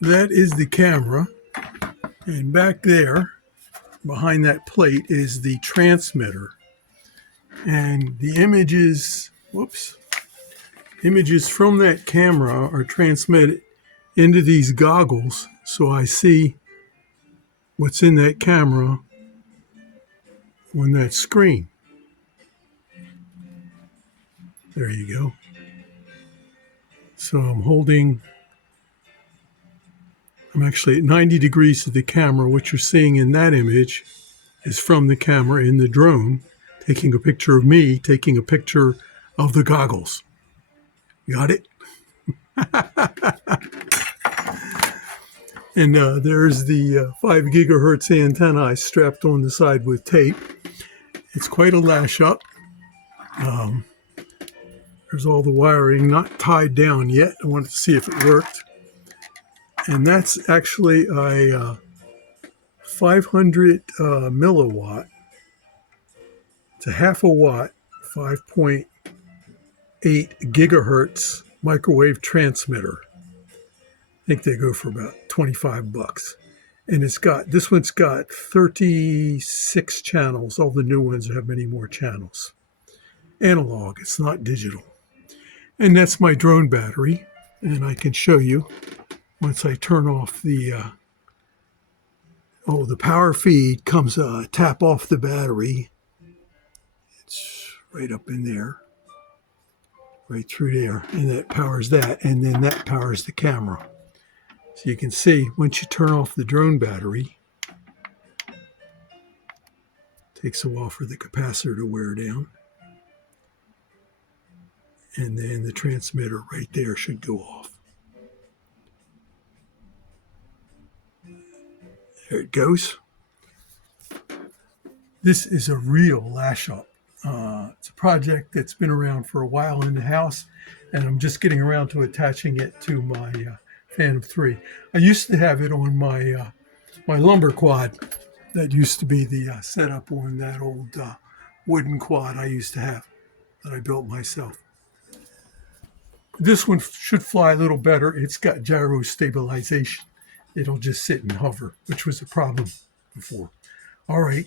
that is the camera, and back there behind that plate is the transmitter, and the images from that camera are transmitted into these goggles, so I see what's in that camera on that screen. There you go. So I'm actually at 90 degrees to the camera. What you're seeing in that image is from the camera in the drone, taking a picture of me, taking a picture of the goggles. Got it? And there's the 5 gigahertz antenna I strapped on the side with tape. It's quite a lash up. There's all the wiring not tied down yet. I wanted to see if it worked. And that's actually a 500 milliwatt. It's a half a watt, 5.8 gigahertz microwave transmitter. I think they go for about 25 bucks. And this one's got 36 channels. All the new ones have many more channels. Analog, it's not digital. And that's my drone battery. And I can show you once I turn off the power feed comes, tap off the battery. It's right up in there, right through there. And that powers that. And then that powers the camera. So you can see once you turn off the drone battery, it takes a while for the capacitor to wear down. And then the transmitter right there should go off. There it goes. This is a real lash up. It's a project that's been around for a while in the house, and I'm just getting around to attaching it to my Phantom 3. I used to have it on my my lumber quad. That used to be the setup on that old wooden quad I used to have that I built myself. This one should fly a little better. It's got gyro stabilization. It'll just sit and hover, which was a problem before. All right,